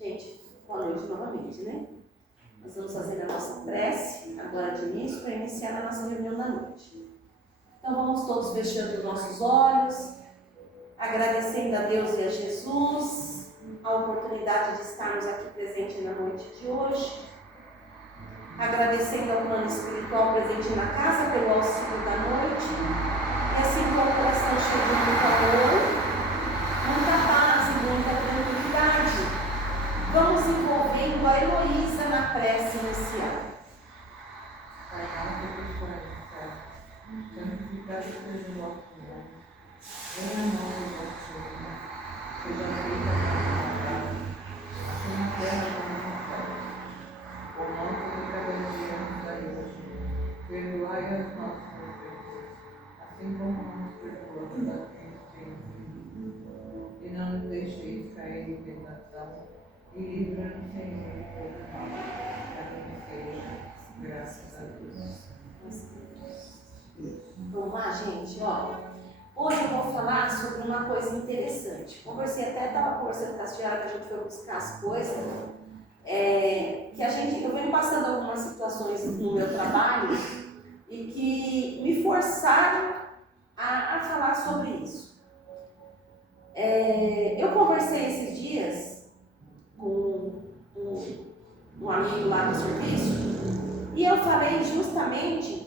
Gente, boa noite novamente, né? Nós vamos fazer a nossa prece agora de início para iniciar a nossa reunião da noite. Então vamos todos fechando os nossos olhos, agradecendo a Deus e a Jesus a oportunidade de estarmos aqui presente na noite de hoje, agradecendo ao plano espiritual presente na casa pelo auxílio da noite, e assim com o coração cheio de muito amor, muita paz e muita tranquilidade. Vamos envolvendo a Heloísa na prece inicial. Santificado seja o vosso nome, venha a nós o vosso reino, seja feita a vossa vontade, assim na terra como no céu. O nosso de cada dia nos dai hoje, perdoai as nossas ofensas, assim como nós perdoamos a quem nos tem ofendido. E não nos deixeis cair em tentação, e livra-nos, Senhor, de todo mal. Assim seja, graças a Deus. Vamos lá, gente, ó. Hoje eu vou falar sobre uma coisa interessante. Conversei até, estava conversando com a senhora que a gente foi buscar as coisas. Eu venho passando algumas situações no meu trabalho e que me forçaram a falar sobre isso. Eu conversei esses dias com um amigo lá no serviço e eu falei justamente.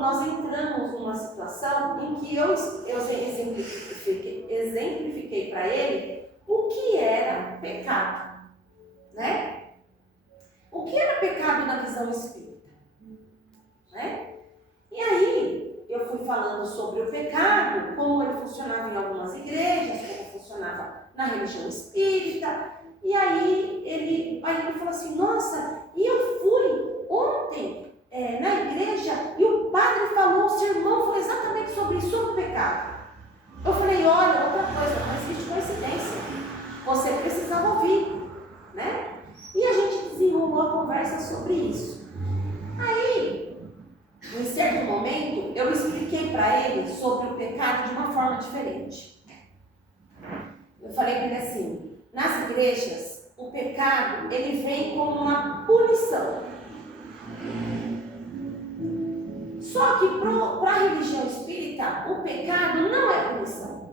Nós entramos numa situação em que eu exemplifiquei para ele o que era pecado, né? O que era pecado na visão espírita, né? E aí eu fui falando sobre o pecado, como ele funcionava em algumas igrejas, como funcionava na religião espírita, e aí ele falou assim, nossa, e eu fui ontem na igreja e o padre falou, o sermão foi exatamente sobre isso, sobre o pecado. Eu falei, olha, outra coisa, não existe coincidência, você precisava ouvir, né? E a gente desenrolou a conversa sobre isso. Aí, em certo momento, eu expliquei para ele sobre o pecado de uma forma diferente. Eu falei para ele assim, nas igrejas, o pecado, ele vem como uma punição. Só que para a religião espírita, o pecado não é punição.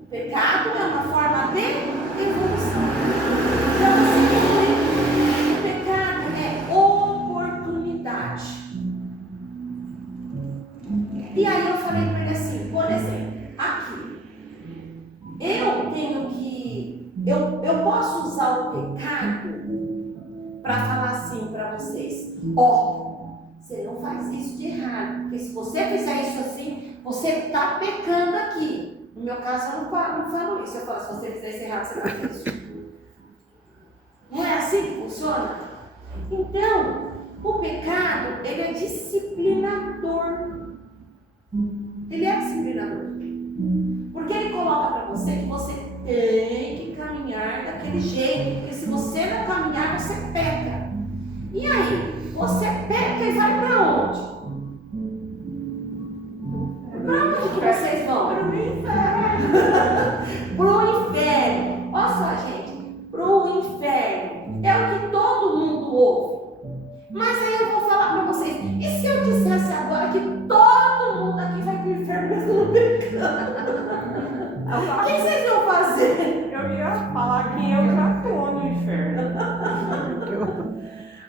O pecado é uma forma de evolução. Então, assim, o pecado é oportunidade. E aí eu falei para ele assim, por exemplo, aqui, eu posso usar o pecado para falar assim para vocês, você não faz isso de errado, porque se você fizer isso assim, você está pecando aqui. No meu caso, eu não falo isso. Eu falo, se você fizer isso errado, você não faz isso. Não é assim que funciona? Então, o pecado, ele é disciplinador. Ele é disciplinador. Porque ele coloca para você que você tem que caminhar daquele jeito, porque se você não caminhar, você peca. E aí? Você peca e vai para onde? Para onde que vocês vão? Para o inferno. Para o inferno. Olha só, gente. Para o inferno. É o que todo mundo ouve. Mas aí eu vou falar para vocês. E se eu dissesse agora que todo mundo aqui vai para o inferno mesmo não pecando? O que vocês iam fazer? Eu ia falar que eu já estou no inferno.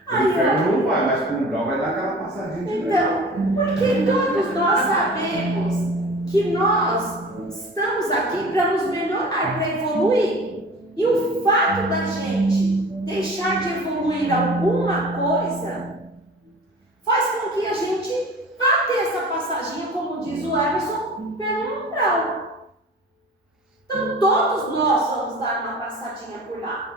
O inferno não vai, mas com o grau vai dar aquela passadinha de leve. Então, porque todos nós sabemos que nós estamos aqui para nos melhorar, para evoluir. E o fato da gente deixar de evoluir alguma coisa faz com que a gente vá ter essa passadinha, como diz o Emerson, pelo umbral. Então, todos nós vamos dar uma passadinha por lá.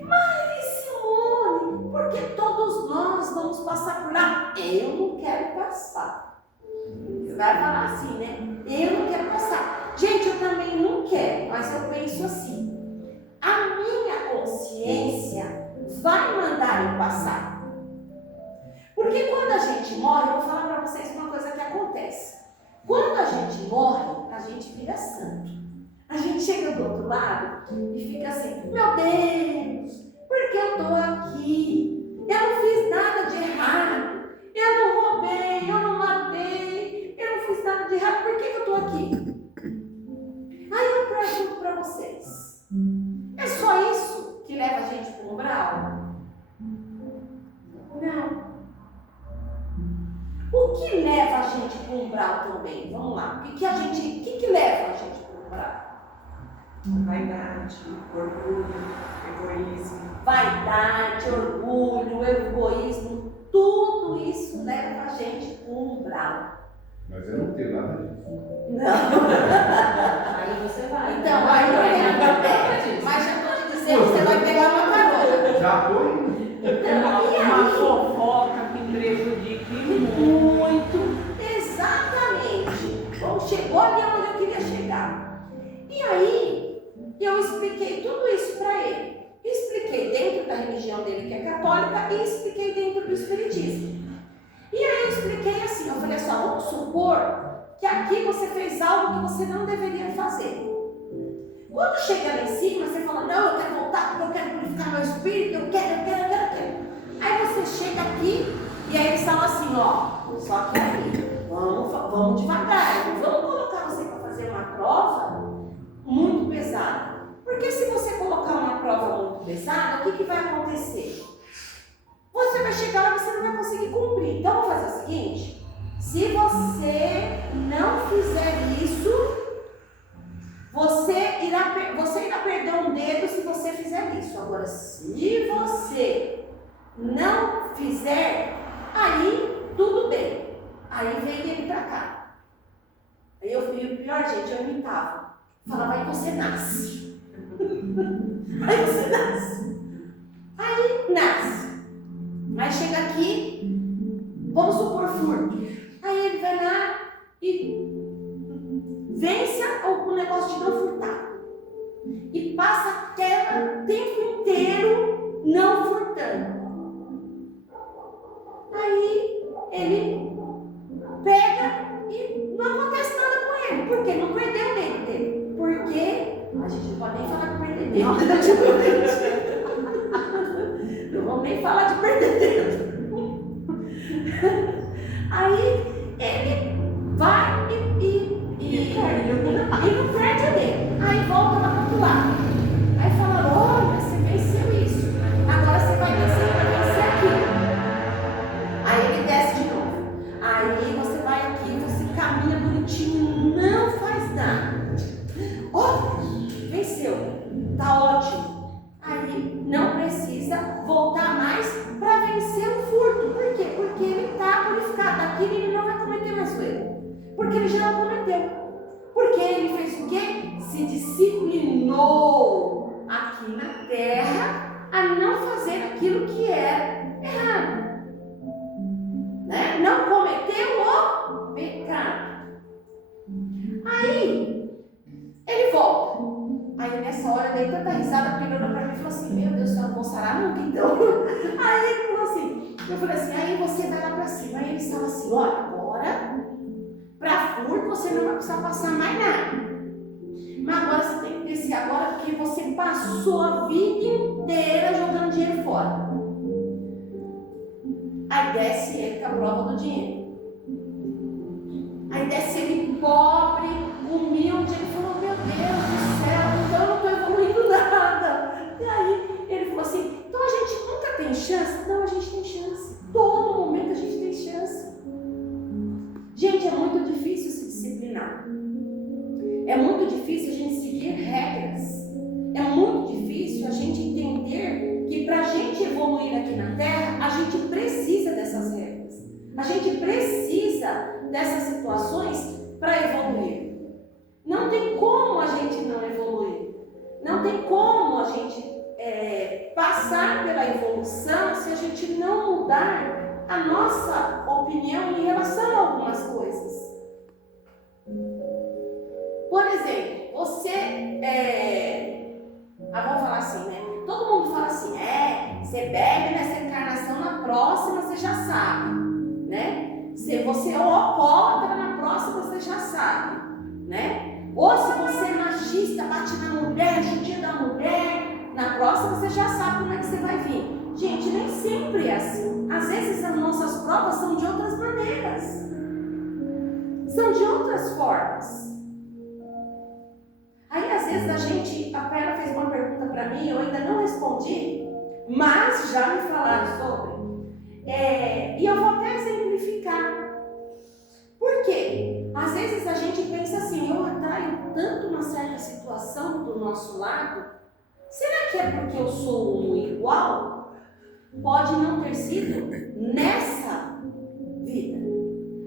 Mas, Simone, porque todos nós vamos passar por lá? Eu não quero passar. Você vai falar assim, né? Eu não quero passar. Gente, eu também não quero, mas eu penso assim. A minha consciência vai mandar eu passar. Porque quando a gente morre, eu vou falar para vocês uma coisa que acontece. Quando a gente morre, a gente vira santo. A gente chega do outro lado e fica assim, Meu Deus, por que eu estou aqui? Eu não fiz nada de errado. Eu não roubei, eu não matei, eu não fiz nada de errado. Por que eu estou aqui? Aí eu pergunto para vocês. É só isso que leva a gente para o umbral? Não. O que leva a gente para o umbral também? Vamos lá. O que leva a gente para o umbral? Vaidade, orgulho, egoísmo. Vaidade, orgulho, egoísmo, tudo isso leva a gente para o umbral. Mas eu não tenho nada disso. Não. Aí você vai. Então, aí mas já estou te dizendo que você vai pegar uma carona. Já tô indo. Então, e Uma aí? fofoca que prejudique muito. Muito. Exatamente. Bom, chegou ali onde eu queria chegar. E aí, eu expliquei tudo isso para ele. Expliquei dentro da religião dele, que é católica, e expliquei dentro do espiritismo. E aí eu expliquei assim, eu falei assim, ó, vamos supor que aqui você fez algo que você não deveria fazer. Quando chega lá em cima, você fala, não, eu quero voltar porque eu quero purificar meu espírito, eu quero. Aí você chega aqui e aí eles falam assim, ó, só que aí, vamos devagar, não vamos colocar você para fazer uma prova muito pesada. Porque se você colocar uma prova muito pesada, o que vai acontecer? Você vai chegar lá e você não vai conseguir cumprir. Então, vamos fazer o seguinte: se você não fizer isso, você irá perder um dedo se você fizer isso. Agora, se você não fizer, aí tudo bem. Aí vem ele pra cá. Aí eu fui o pior, gente, eu imitava. Falava, aí você nasce. Aí você nasce. Aí nasce. Aí chega aqui, vamos supor furto. Aí ele vai lá e vença o negócio de não furtar. E passa aquele tempo inteiro não furtando. Aí ele pega e não acontece nada com ele. Por quê? Não perdeu o dedo dele. Porque a gente não pode nem falar de perder dedo. Não vamos nem falar de perder dedo. Aí ele vai e não perde o dedo. Aí volta lá para o outro lado. Aí fala, olha, você venceu isso. Agora você vai descer para vencer aquilo. Aí ele desce de novo. Aí você vai aqui, você caminha bonitinho, não faz nada. Ó, venceu. Tá ótimo. Aí não precisa voltar mais para vencer o furto. Por quê? Porque ele está purificado daquilo e ele não vai cometer mais o erro. Porque ele já não cometeu. Porque ele fez o quê? Se disciplinou aqui na terra a não fazer aquilo que era errado. Né? Não cometeu o pecado. Aí ele volta. Aí nessa hora eu dei tanta risada porque ele olhou pra mim e falou assim, meu Deus do céu, não vou sarar nunca então. Aí ele falou assim, eu falei assim, aí você vai lá pra cima. Aí ele falou assim, olha, agora pra furto você não vai precisar passar mais nada. Mas agora você tem que descer agora porque você passou a vida inteira jogando dinheiro fora. Aí desce ele com a prova do dinheiro. Aí desce ele pobre, humilde, ele falou, meu Deus do céu, então eu não estou evoluindo nada. E aí ele falou assim, então a gente nunca tem chance? Não, a gente tem chance. Todo momento a gente tem chance. Gente, é muito difícil se disciplinar. É muito difícil a gente seguir regras. É muito difícil a gente entender que para a gente evoluir aqui na Terra, a gente precisa dessas regras. A gente precisa dessas situações para evoluir. Não tem como a gente não evoluir. Não tem como a gente passar pela evolução se a gente não mudar a nossa opinião em relação a algumas coisas. Por exemplo, você vamos falar assim, né? Todo mundo fala assim, você bebe nessa encarnação, na próxima você já sabe, né? Se você é um alcoólatra, na próxima você já sabe, né? Ou se você é machista, bate na mulher, judia da mulher, na sempre é assim. Às vezes as nossas provas são de outras maneiras, são de outras formas. Aí às vezes a Pera fez uma pergunta para mim, eu ainda não respondi, mas já me falaram sobre. E eu vou até exemplificar. Por quê? Às vezes a gente pensa assim, eu atraio tanto uma certa situação do nosso lado, será que é porque eu sou um igual? Pode não ter sido nessa vida,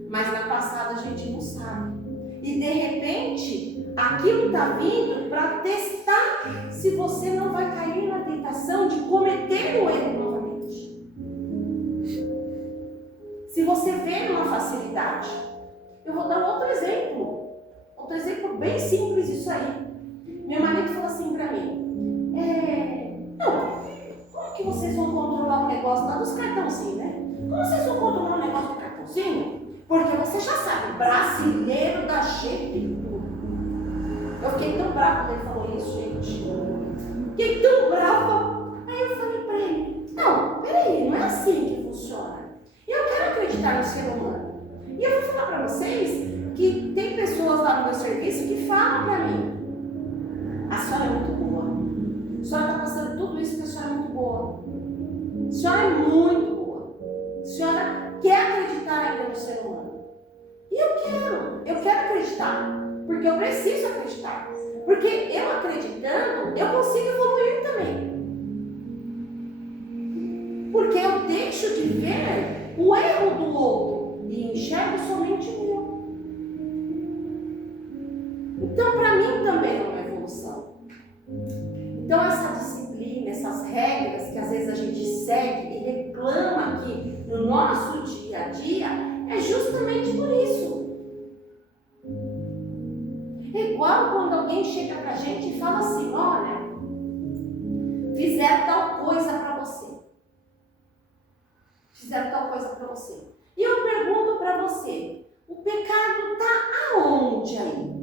mas na passada a gente não sabe. E de repente, aquilo está vindo para testar se você não vai cair na tentação de cometer o erro novamente. Se você vê uma facilidade. Eu vou dar outro exemplo bem simples disso aí. Meu marido falou assim para mim, como que vocês vão controlar o negócio lá dos cartãozinhos, né? Como vocês vão controlar o negócio do cartãozinho? Porque você já sabe, brasileiro dá jeito em tudo. Eu fiquei tão brava quando ele falou isso, gente. Fiquei tão brava. Aí eu falei para ele, não, peraí, não é assim que funciona. Eu quero acreditar no ser humano. E eu vou falar para vocês que tem pessoas lá no meu serviço que falam para mim, a senhora é muito boa. A senhora está passando tudo isso porque a senhora é muito boa. A senhora é muito boa. A senhora quer acreditar ainda no ser humano. E eu quero acreditar. Porque eu preciso acreditar. Porque eu acreditando, eu consigo evoluir também. Porque eu deixo de ver o erro do outro e enxergo somente o meu. Então, para mim também é uma evolução. Então, essa disciplina, essas regras que às vezes a gente segue e reclama aqui no nosso dia a dia, é justamente por isso. É igual quando alguém chega pra gente e fala assim, olha, fizeram tal coisa para você. Fizeram tal coisa para você. E eu pergunto para você, o pecado está aonde aí?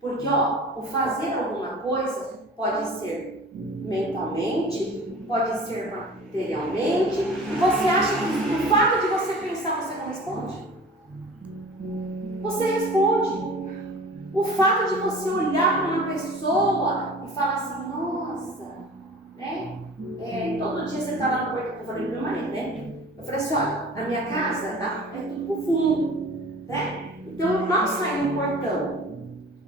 Porque, o fazer alguma coisa pode ser mentalmente, pode ser materialmente. Você acha que o fato de você pensar, você não responde? Você responde. O fato de você olhar para uma pessoa e falar assim, nossa, né? Todo dia você está lá no quarto, eu falei pro meu marido, né? Eu falei assim, olha, a minha casa é tudo pro fundo, né? Então eu mal saio no portão.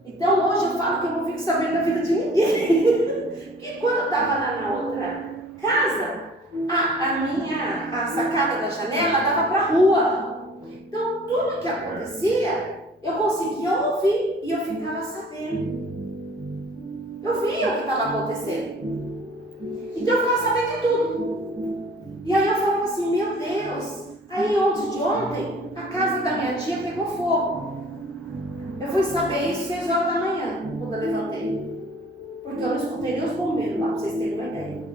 Então hoje eu falo que eu não fico sabendo da vida de ninguém. Porque quando eu estava lá na outra casa, a sacada da janela dava para a rua. Então tudo que acontecia, eu conseguia ouvir e eu ficava sabendo. Eu via o que estava acontecendo. Então eu ficava sabendo de tudo. E aí eu falava assim, meu Deus, aí ontem, a casa da minha tia pegou fogo. Eu fui saber isso 6 horas da manhã, quando eu levantei. Porque eu não escutei nem os bombeiros lá, pra vocês terem uma ideia.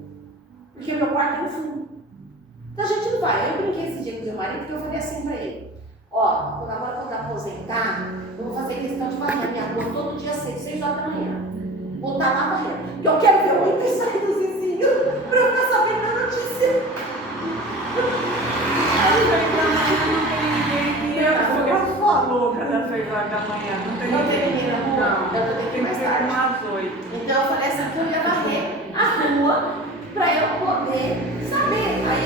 Porque meu quarto é no fundo. Então a gente não vai. Eu brinquei esse dia com meu marido, porque eu falei assim pra ele, agora quando eu aposentar, eu vou fazer questão de varrer minha rua todo dia 6 horas da manhã. Botar lá varrer. Porque eu quero ver o entra e sair dos vizinhos, pra eu ficar sabendo da notícia. Eu sou louca das 6 horas da manhã. Não tem ninguém na rua. Eu tenho que ir mais tarde. Umas 8. Então eu falei assim, que eu ia varrer a rua para eu poder saber. Aí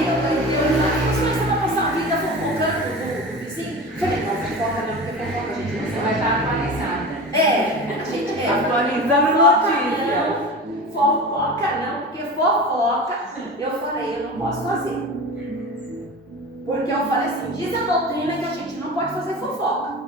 você vai passar a vida fofocando com o vizinho? Eu falei, não, fofoca não, porque fofoca a gente não vai estar atualizada. A gente atualizando notícia. Fofoca não, porque fofoca, eu falei, eu não posso fazer. Porque eu falei assim, diz a doutrina que a gente não pode fazer fofoca.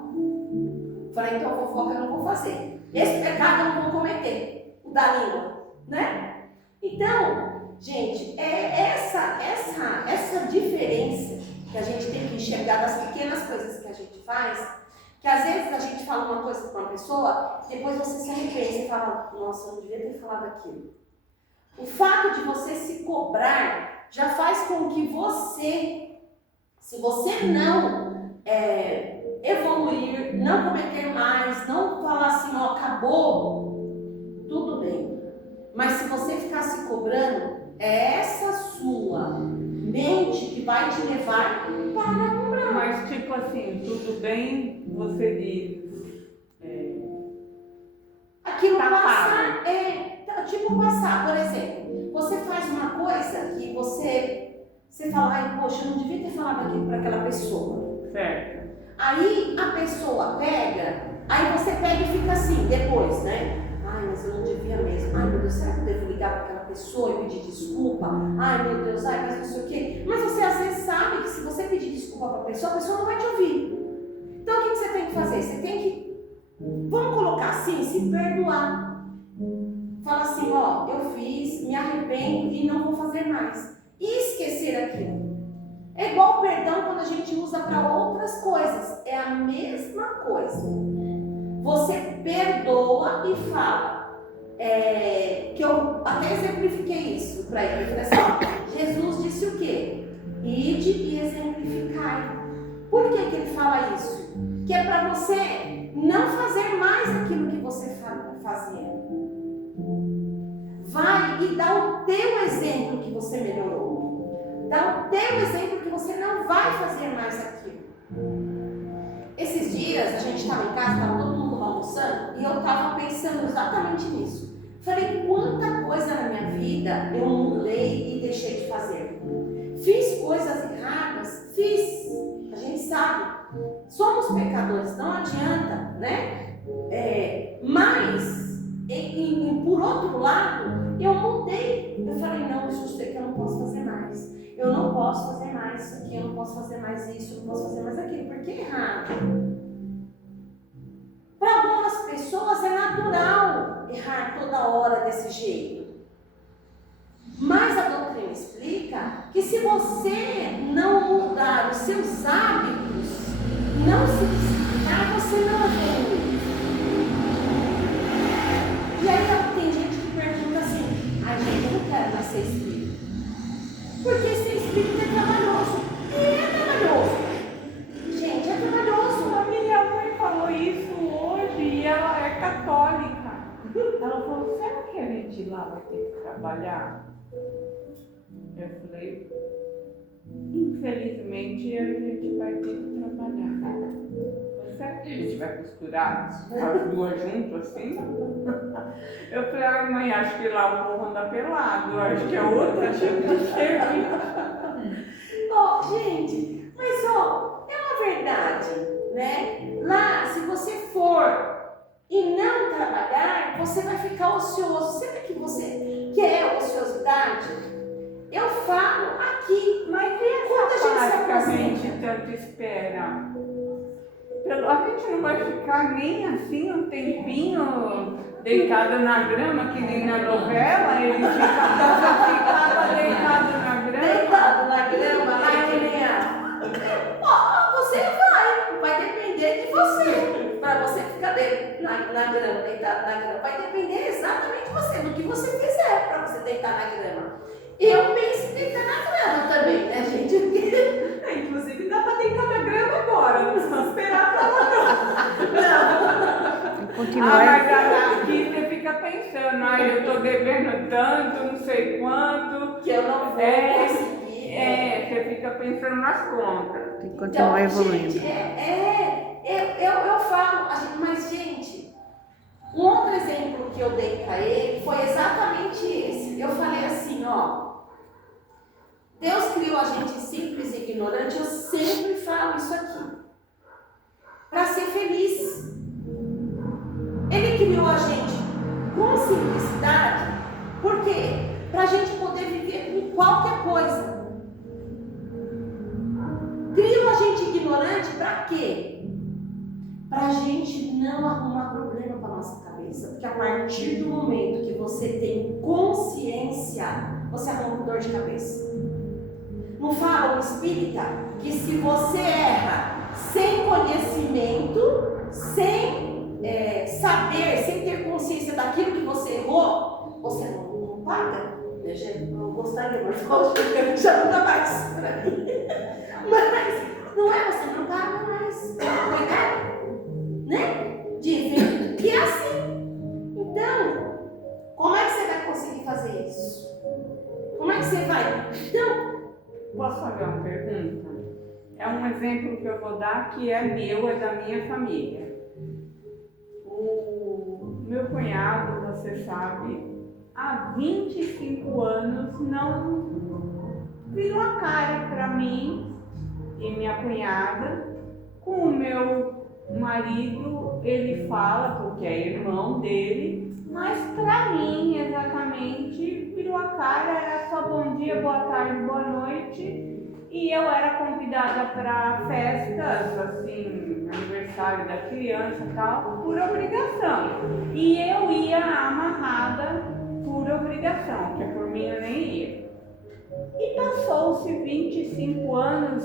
Falei, então fofoca eu não vou fazer. Esse pecado eu não vou cometer, o da língua, né? Então, gente, é essa diferença que a gente tem que enxergar das pequenas coisas que a gente faz, que às vezes a gente fala uma coisa para uma pessoa, depois você se arrepende e fala, nossa, eu não devia ter falado aquilo. O fato de você se cobrar já faz com que você, se você não evoluir, não cometer mais, não falar assim, acabou, tudo bem. Mas se você ficar se cobrando, É essa sua mente que vai te levar para o umbral. Mas tipo assim, tudo bem, você diz. Aquilo Tá passar tipo passar, por exemplo, você faz uma coisa que você fala, ai, poxa, eu não devia ter falado aquilo para aquela pessoa. Certo. Aí a pessoa pega, aí você pega e fica assim, depois, né? Ai, mas eu não devia mesmo. Ai, meu Deus, será que eu devo ligar para aquela pessoa e pedir desculpa? Ai, meu Deus, ai, mas não sei o quê. Mas você às vezes sabe que se você pedir desculpa para a pessoa não vai te ouvir. Então o que você tem que fazer? Você tem que, vamos colocar assim, se perdoar. Fala assim, ó, eu fiz, me arrependo e não vou fazer mais. E esquecer aquilo. É igual o perdão quando a gente usa para outras coisas. É a mesma coisa. Você perdoa e fala. Que eu até exemplifiquei isso para ele. Eu falei assim, Jesus disse o quê? Ide e exemplificai. Por que ele fala isso? Que é para você não fazer mais aquilo que você fazia. Vai e dá o teu exemplo que você melhorou. Dá o teu exemplo que você não vai fazer mais aquilo. Esses dias a gente estava em casa, estava todo mundo almoçando e eu estava pensando exatamente nisso. Falei, quanta coisa na minha vida eu mudei e deixei de fazer. Fiz coisas erradas, fiz. A gente sabe. Somos pecadores, não adianta, né? Mas, por outro lado, eu mudei. Eu falei, não, eu sei que eu não posso fazer mais. Eu não posso fazer mais isso aqui, eu não posso fazer mais isso, eu não posso fazer mais aquilo. Porque é errado. Para algumas pessoas é natural errar toda hora desse jeito. Mas a doutrina explica que se você não mudar os seus hábitos, não se disciplinar, você não evolui. E aí tem gente que pergunta assim, ai gente, eu não quero mais ser espírita. Porque ser espírita é trabalhoso. E é trabalhoso. Gente, é trabalhoso. A minha mãe falou isso hoje e ela é católica. Ela falou, será que a gente lá vai ter que trabalhar? Eu falei, infelizmente a gente vai ter que trabalhar. Será que a gente vai costurar as duas juntas assim? Eu falei, ai mãe, acho que lá o povo anda pelado, acho que é outra tipo de serviço. Gente, mas é uma verdade, né? Lá, se você for e não trabalhar, você vai ficar ocioso. Será que você quer ociosidade? Eu falo aqui, mas quando a gente se Que a aposenta, gente tanto espera. A gente não vai ficar nem assim um tempinho deitado na grama, que nem na novela, ele ficava deitado na grama. deitado na grama, lá que nem você vai depender de você. Para você ficar na grama, deitado na grama, vai depender exatamente de você, do que você fizer para você deitar na grama. Eu penso em deitar na grama também, né, gente? Inclusive dá para deitar na grama agora, não precisa esperar para Mas aqui você fica pensando, eu tô devendo tanto, não sei quanto. Que eu não vou conseguir. Você fica pensando nas contas. Tem que continuar evoluindo. Gente, eu falo, mas gente, um outro exemplo que eu dei para ele foi exatamente esse. Eu falei assim, Deus criou a gente simples e ignorante, eu sempre falo isso aqui, para ser feliz. Ele criou a gente com simplicidade, por quê? Para a gente poder viver com qualquer coisa. Criou a gente ignorante para quê? Para a gente não arrumar problema para nossa cabeça. Porque a partir do momento que você tem consciência, você arruma dor de cabeça. Não fala o espírita que se você erra sem conhecimento, sem saber, sem ter consciência daquilo que você errou, você não paga. Eu gostaria, mas já não dá mais para mim. Mas não é, você não paga mais. Cuidado, né? Dizem que é assim. Então, como é que você vai conseguir fazer isso? Como é que você vai. Então, Posso fazer uma pergunta? É um exemplo que eu vou dar que é meu, é da minha família. O meu cunhado, você sabe, há 25 anos não virou a cara para mim e minha cunhada. Com o meu marido, ele fala, porque é irmão dele, mas para mim, exatamente, virou a cara, era só bom dia, boa tarde, boa noite. E eu era convidada para festas, assim, aniversário da criança e tal, por obrigação. E eu ia amarrada por obrigação, porque por mim eu nem ia. E passou-se 25 anos,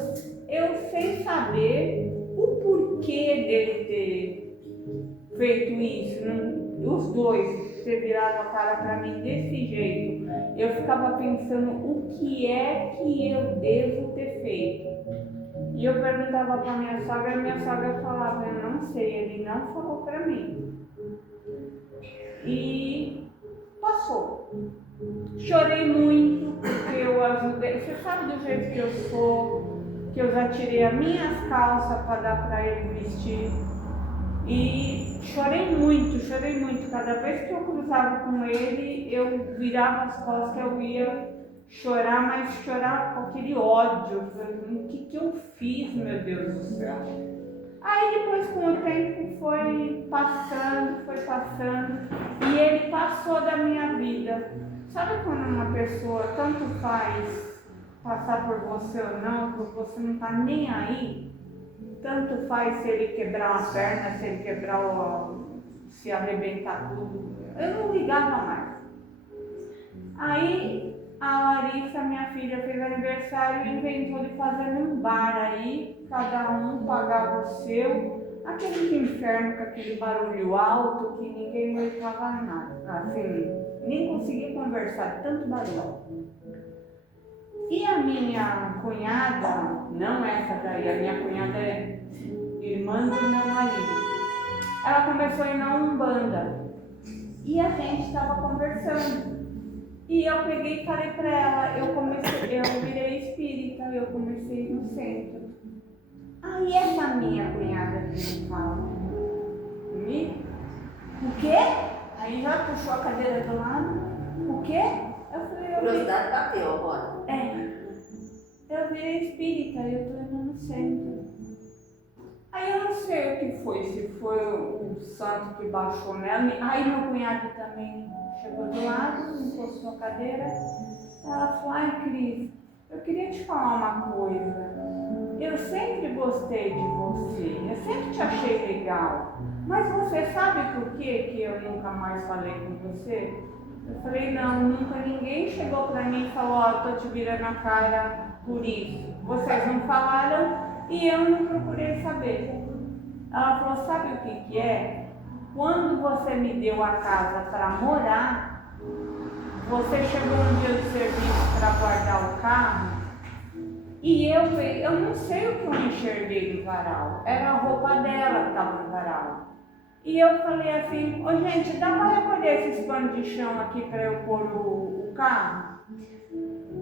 eu sem saber o porquê dele ter feito isso. Os dois ter virado a cara para mim desse jeito. Eu ficava pensando o que é que eu devo ter feito. E eu perguntava para minha sogra, e minha sogra falava, eu não sei, ele não falou para mim. E passou. Chorei muito, porque eu ajudei. Você sabe do jeito que eu sou, que eu já tirei as minhas calças para dar para ele vestir. E chorei muito. Cada vez que eu cruzava com ele, eu virava as costas, eu ia chorar, mas chorar com aquele ódio. O que eu fiz, meu Deus do céu? Aí depois, com o tempo, foi passando, e ele passou da minha vida. Sabe quando uma pessoa tanto faz passar por você ou não, que você não está nem aí? Tanto faz se ele quebrar uma perna, se ele quebrar se arrebentar tudo. Eu não ligava mais. Aí a Larissa, minha filha, fez aniversário e inventou de fazer um bar aí, cada um pagava o seu, aquele inferno com aquele barulho alto que ninguém aguentava nada. Assim, nem conseguia conversar, tanto barulho. E a minha cunhada, não essa daí, a minha cunhada é irmã do meu marido. Ela começou a ir na Umbanda e a gente estava conversando. E eu peguei e falei para ela, eu virei espírita, eu comecei no centro. Aí essa minha cunhada que me fala, o quê? Aí já puxou a cadeira do lado, o quê? Eu falei, curiosidade bateu agora. Eu virei espírita, eu tô indo no centro. Aí eu não sei o que foi, se foi o santo que baixou nela. Aí meu cunhado também chegou do lado, encostou a cadeira. Ela falou, ai Cris, eu queria te falar uma coisa. Eu sempre gostei de você, eu sempre te achei legal. Mas você sabe por que eu nunca mais falei com você? Eu falei, não, nunca ninguém chegou pra mim e falou, ó, tô te virando a cara por isso. Vocês não falaram e eu não procurei saber. Ela falou, sabe o que é? Quando você me deu a casa para morar, você chegou um dia de serviço para guardar o carro e eu não sei o que eu enxerguei no varal. Era a roupa dela que estava no varal. E eu falei assim, ô gente, dá para recolher esses panos de chão aqui para eu pôr o carro?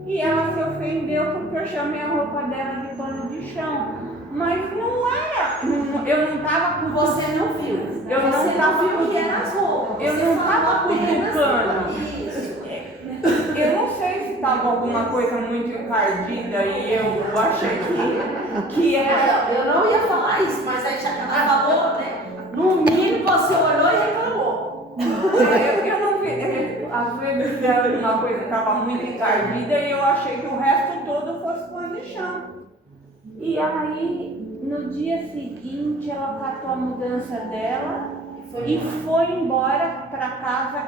E ela se ofendeu porque eu chamei a roupa dela de pano de chão. Mas não era, eu não estava com... Você não viu. Eu não estava viu que era as roupas. Eu não estava cutucando. Isso. Eu não sei se estava alguma coisa muito encardida e eu achei que era... Eu não ia falar isso, mas aí já que ela falou, né? No mínimo você olhou e reclamou. Eu não vi, às vezes era uma coisa que estava muito encardida e eu achei que o resto todo fosse pano de chão. E aí, no dia seguinte, ela catou a mudança dela e foi embora para a casa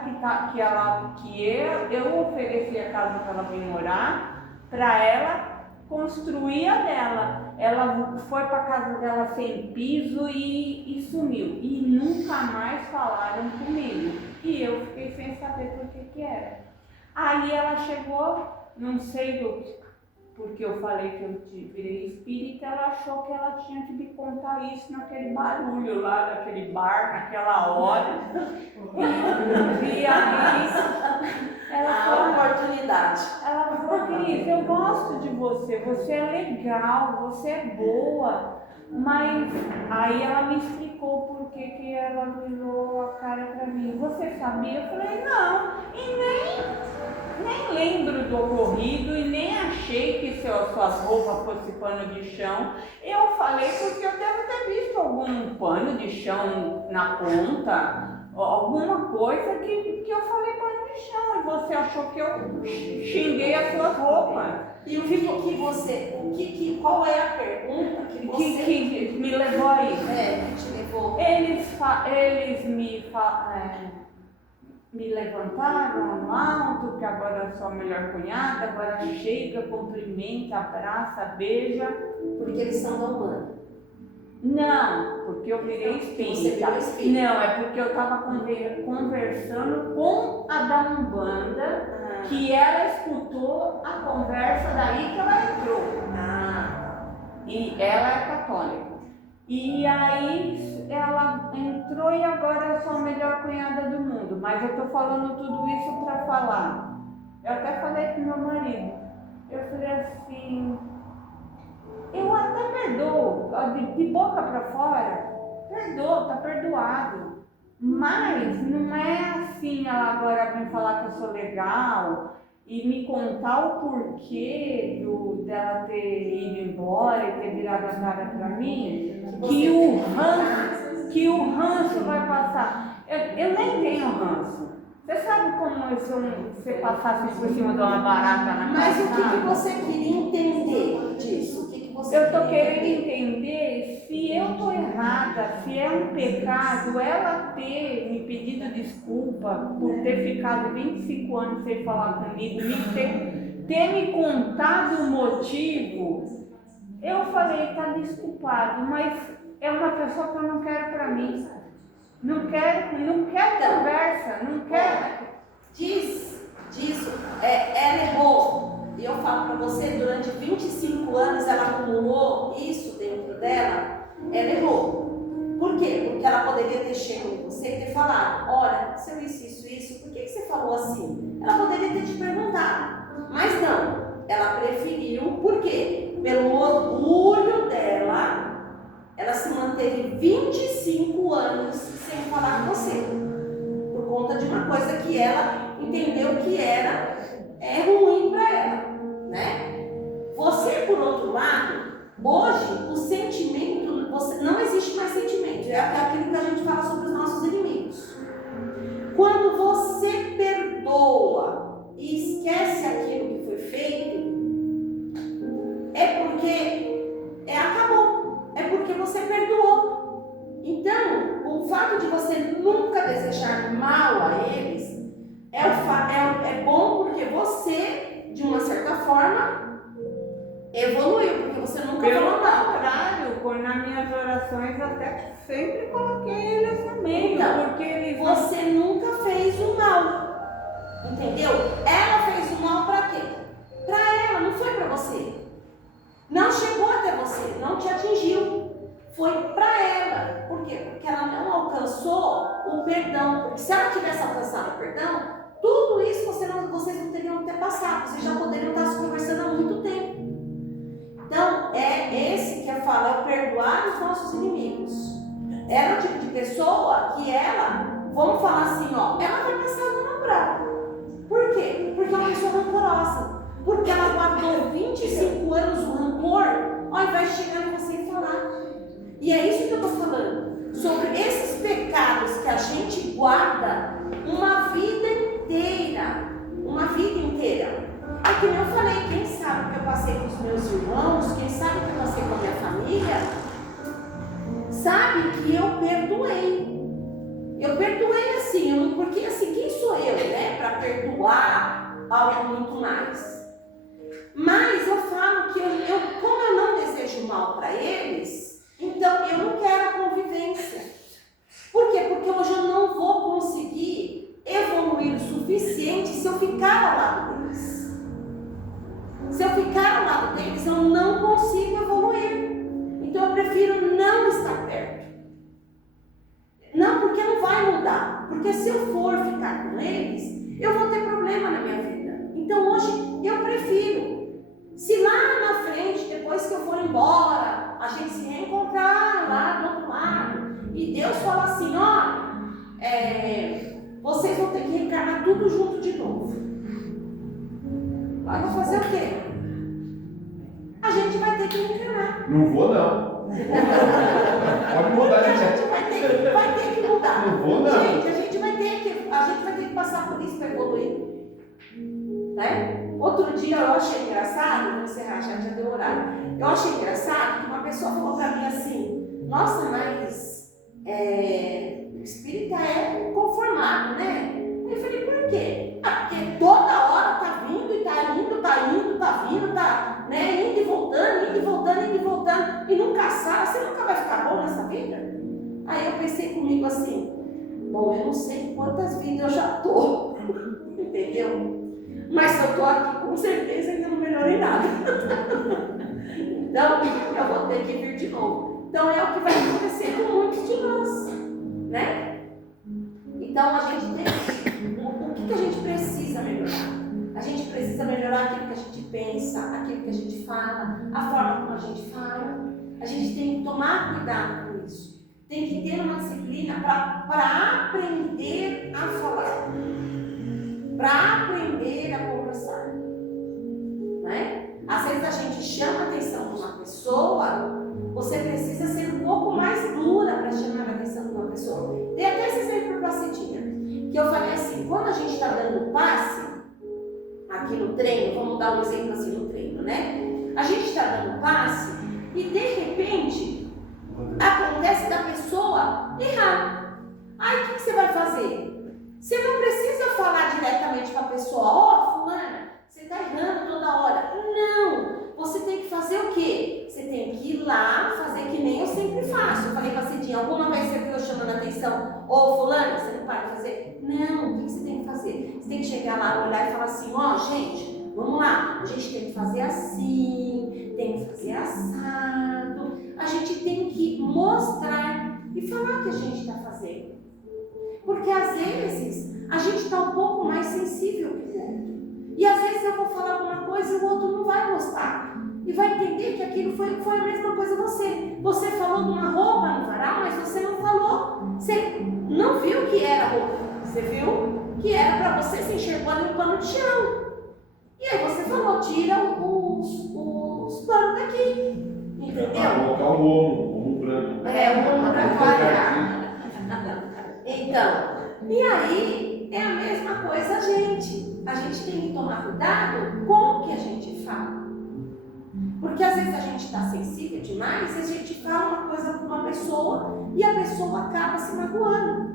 eu ofereci a casa para ela vir morar, para ela construir a dela. Ela foi para a casa dela sem piso e sumiu. E nunca mais falaram comigo. E eu fiquei sem saber por que era. Aí ela chegou, não sei porque eu falei que eu virei espírita, ela achou que ela tinha que me contar isso naquele barulho lá, naquele bar, naquela hora. E aí ela a oportunidade. Ela falou que Elis, eu gosto de você, você é legal, você é boa. Mas aí ela me explicou por que ela virou a cara pra mim. Você sabia? Eu falei, não, e nem lembro do ocorrido e nem achei que suas roupas fossem pano de chão. Eu falei porque eu devo ter visto algum pano de chão na ponta, alguma coisa que eu falei pano de chão e você achou que eu xinguei as suas roupas. E o que você, qual é a pergunta que você... Que me levou a isso? que te levou? Eles me levantaram no alto, que agora eu sou a melhor cunhada, agora chega, cumprimenta, abraça, beija. Porque eles são da Umbanda. Não, porque eu virei espírita. Não, é porque eu estava conversando com a da Umbanda, que ela escutou a conversa daí que ela entrou. E ela é católica. E aí ela entrou e agora eu sou a melhor cunhada do mundo. Mas eu estou falando tudo isso para falar. Eu até falei pro meu marido. Eu falei assim, eu até perdoo, de boca para fora, perdoo, tá perdoado. Mas não é assim ela agora vem falar que eu sou legal e me contar o porquê dela ter ido embora e ter virado a cara para mim, que o ranço vai passar. Eu nem tenho ranço. Você sabe como se você passasse por cima de uma barata na Mas calçada? o que você queria entender disso? Eu estou querendo entender se eu estou errada, se é um pecado ela ter me pedido desculpa por ter ficado 25 anos sem falar comigo, ter me contado o motivo. Eu falei, tá desculpado, mas é uma pessoa que eu não quero para mim. Não quero conversa, não quero. Ela errou. E eu falo para você, durante 25 anos ela acumulou isso dentro dela, ela errou. Por quê? Porque ela poderia ter chegado em você e ter falado, olha, seu isso, por que você falou assim? Ela poderia ter te perguntado, mas não, ela preferiu, por quê? Pelo orgulho dela, ela se manteve 25 anos sem falar com você, por conta de uma coisa que ela entendeu que era ruim para ela, né? Você, por outro lado, hoje o sentimento, não existe mais sentimento, é aquilo que a gente fala sobre os nossos inimigos. Quando você perdoa e esquece aquilo que foi feito, é porque acabou, é porque você perdoou. Então, o fato de você nunca desejar mal a eles é bom porque você, de uma certa forma, evoluiu, porque você nunca Pelo falou mal. contrário, nas minhas orações até sempre coloquei eles no meio, Então, porque eles você nunca fez o mal, entendeu? Ela fez o mal para quê? Para ela, não foi para você. Não chegou até você, não te atingiu. Foi para ela. Por quê? Porque ela não alcançou o perdão. Porque se ela tivesse alcançado o perdão, tudo isso vocês não teriam que ter passado. Vocês já poderiam estar se conversando há muito tempo. Então, é esse que eu falo, é o perdoar os nossos inimigos. Ela é o tipo de pessoa que vamos falar assim, ó, ela vai passar a mão brava. Por quê? Porque é uma pessoa rancorosa. Porque ela guardou 25 anos o rancor, ao invés de chegar em você e falar. E é isso que eu estou falando. Sobre esses pecados que a gente guarda uma vida inteira. Uma vida inteira. É que nem eu falei, quem sabe o que eu passei com os meus irmãos, quem sabe o que eu passei com a minha família, sabe que eu perdoei. Eu perdoei assim, porque assim, quem sou eu, né, para perdoar algo muito mais? Mas eu falo que como eu não desejo mal para eles, então eu não quero a convivência. Por quê? Porque hoje eu não vou conseguir evoluir o suficiente se eu ficar ao lado deles. Se eu ficar ao lado deles, eu não consigo evoluir. Então eu prefiro não estar perto. Não, porque não vai mudar. Porque se eu for ficar com eles, eu vou ter problema na minha vida. Então hoje eu prefiro. Não vou, não. Pode mudar Porque de a gente vai ter que mudar. Não vou, não. Gente, a gente vai ter que passar por isso para evoluir. Né? Outro dia eu achei engraçado, vou encerrar, já deu horário. Eu achei engraçado que uma pessoa falou para mim assim: nossa, mas o espírita é conformado, né? Eu falei: por quê? Ah, porque toda hora tá vindo e tá indo, tá vindo, tá, né, indo e voltando, e nunca sabe, você nunca vai ficar bom nessa vida? Aí eu pensei comigo assim: bom, eu não sei quantas vidas eu já tô, entendeu? Mas se eu tô aqui, com certeza ainda não melhorei nada. Então, eu vou ter que vir de novo. Então, é o que vai acontecer com muitos de nós, né? Então, a gente tem... O que a gente precisa melhorar? A gente precisa melhorar aquilo que a gente pensa, aquilo que a gente fala, a forma como a gente fala. A gente tem que tomar cuidado com isso. Tem que ter uma disciplina para aprender a falar, para aprender a conversar, né? Às vezes a gente chama a atenção de uma pessoa, você precisa ser um pouco mais dura para chamar a atenção de uma pessoa. Tem até esse exemplo para a Cidinha, que eu falei assim: quando a gente está dando passe aqui no treino, vamos dar um exemplo assim no treino, né? A gente está dando passe e de repente acontece da pessoa errar. Aí o que você vai fazer? Você não precisa falar diretamente para a pessoa: ó, fulana, você está errando toda hora. Não! Você tem que fazer o quê? Você tem que ir lá fazer que nem eu sempre faço. Eu falei para a Cidinha: alguma vez você viu eu chamando a atenção: ô, fulana, você não para de fazer? Não! O que você tem que fazer? Você tem que chegar lá, olhar e falar assim: ó, gente, vamos lá, a gente tem que fazer assim, tem que fazer assado. A gente tem que mostrar e falar o que a gente está fazendo. Porque às vezes a gente está um pouco mais sensível que o outro. E às vezes eu vou falar alguma coisa e o outro não vai gostar. E vai entender que aquilo foi a mesma coisa você. Você falou de uma roupa no varal, mas você não falou. Você não viu que era roupa. Você viu que era para você se enxergar limpando o chão. E aí você falou: tira os panos daqui. Entendeu? Para colocar o ombro branco. O ombro branco variado. Então, e aí é a mesma coisa a gente. A gente tem que tomar cuidado com o que a gente fala. Porque às vezes a gente está sensível demais e a gente fala uma coisa para uma pessoa e a pessoa acaba se magoando.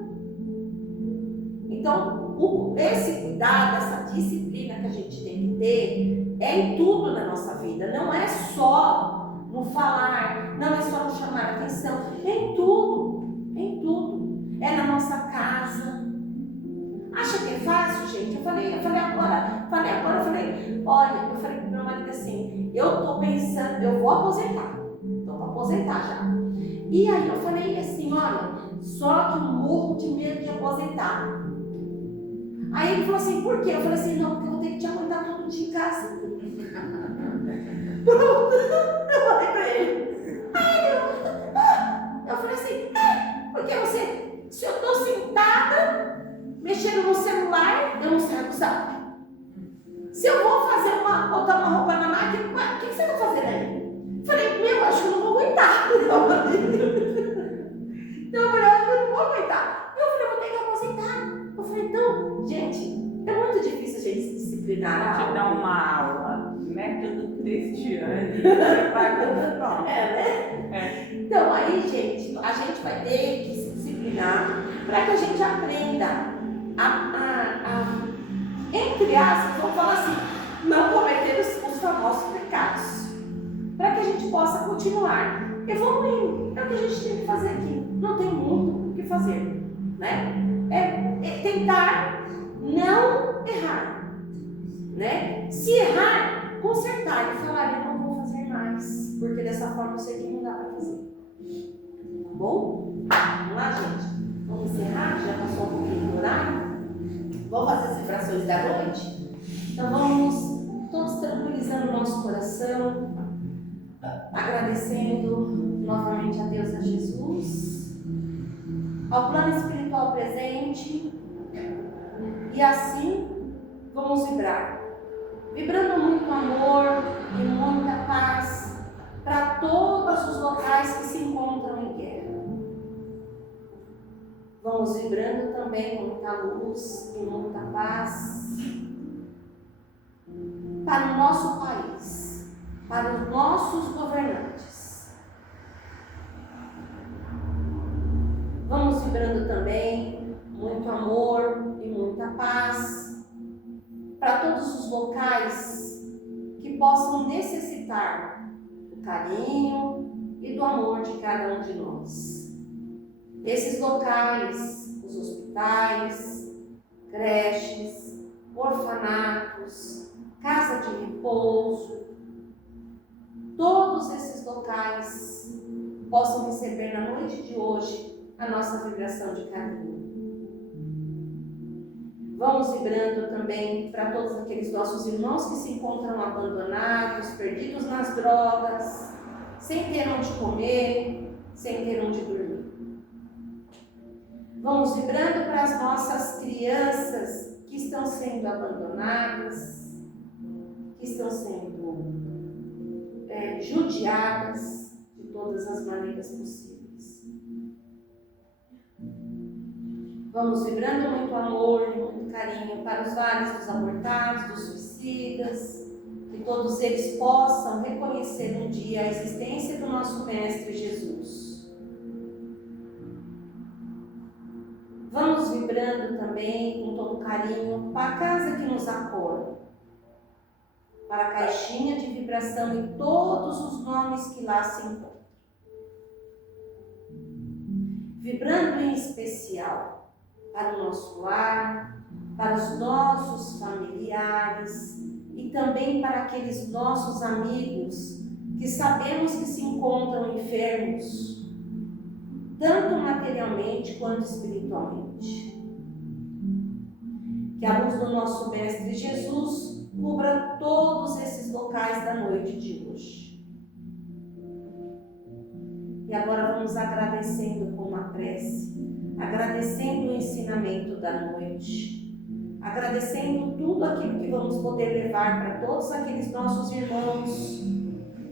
Então, esse cuidado, essa disciplina que a gente tem que ter é em tudo na nossa vida. Não é só no falar, não é só no chamar a atenção, é em tudo, em tudo. É na nossa casa. Acha que é fácil, gente? Eu falei agora, olha, eu falei pro meu marido assim: eu tô pensando, eu vou aposentar, tô para aposentar já. E aí eu falei assim: olha, só que eu morro de medo de aposentar. Aí ele falou assim: por quê? Eu falei assim: não, porque eu vou ter que te aguentar todo dia em casa. Pronto, eu falei pra ele. Aí eu falei assim: porque você, se eu tô sentada mexendo no celular, eu não saio do saco. Se eu vou botar uma roupa na máquina, o que você está fazendo aí? Eu falei: acho que eu não vou aguentar. Então eu falei: acho que eu não vou aguentar. Eu vou ter que aposentar. Eu falei: então, gente, é muito difícil a gente se disciplinar. Te dar uma aula, método Cristiane, vai com né? Então aí, gente, a gente vai ter que se disciplinar para que a gente aprenda entre aspas, vamos falar assim, não cometer os famosos pecados, para que a gente possa continuar evoluindo. É o que a gente tem que fazer aqui. Não tem muito o que fazer, né? É tentar não errar, né? Se errar, consertar e falar: eu não vou fazer mais, porque dessa forma eu sei que não dá para fazer. Tá bom? Vamos lá, gente. Vamos encerrar, já passou um pouquinho do horário. Vamos fazer as vibrações da noite? Então vamos todos tranquilizando o nosso coração, agradecendo novamente a Deus, a Jesus, ao plano espiritual presente, e assim vamos vibrar, vibrando muito amor e muita paz, para todos os locais que se encontram em guerra. Vamos vibrando também com muita luz e muita paz para o nosso país, para os nossos governantes. Vamos vibrando também muito amor e muita paz para todos os locais que possam necessitar do carinho e do amor de cada um de nós. Esses locais, os hospitais, creches, orfanatos, casa de repouso, todos esses locais possam receber na noite de hoje a nossa vibração de carinho. Vamos vibrando também para todos aqueles nossos irmãos que se encontram abandonados, perdidos nas drogas, sem ter onde comer, sem ter onde dormir. Vamos vibrando para as nossas crianças que estão sendo abandonadas, que estão sendo judiadas de todas as maneiras possíveis. Vamos vibrando muito amor e muito carinho para os lares dos abortados, dos suicidas, que todos eles possam reconhecer um dia a existência do nosso Mestre Jesus. Vamos vibrando também com todo carinho para a casa que nos acolhe, para a caixinha de vibração e todos os nomes que lá se encontram. Vibrando em especial para o nosso lar, para os nossos familiares e também para aqueles nossos amigos que sabemos que se encontram enfermos, tanto materialmente quanto espiritualmente. Que a luz do nosso Mestre Jesus cubra todos esses locais da noite de hoje. E agora vamos agradecendo com uma prece, agradecendo o ensinamento da noite, agradecendo tudo aquilo que vamos poder levar para todos aqueles nossos irmãos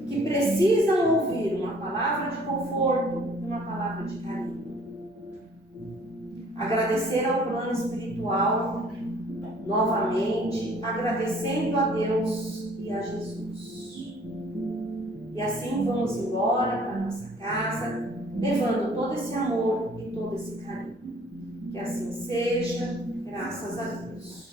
que precisam ouvir uma palavra de conforto, uma palavra de carinho. Agradecer ao plano espiritual novamente, agradecendo a Deus e a Jesus. E assim vamos embora para nossa casa, levando todo esse amor e todo esse carinho. Que assim seja, graças a Deus.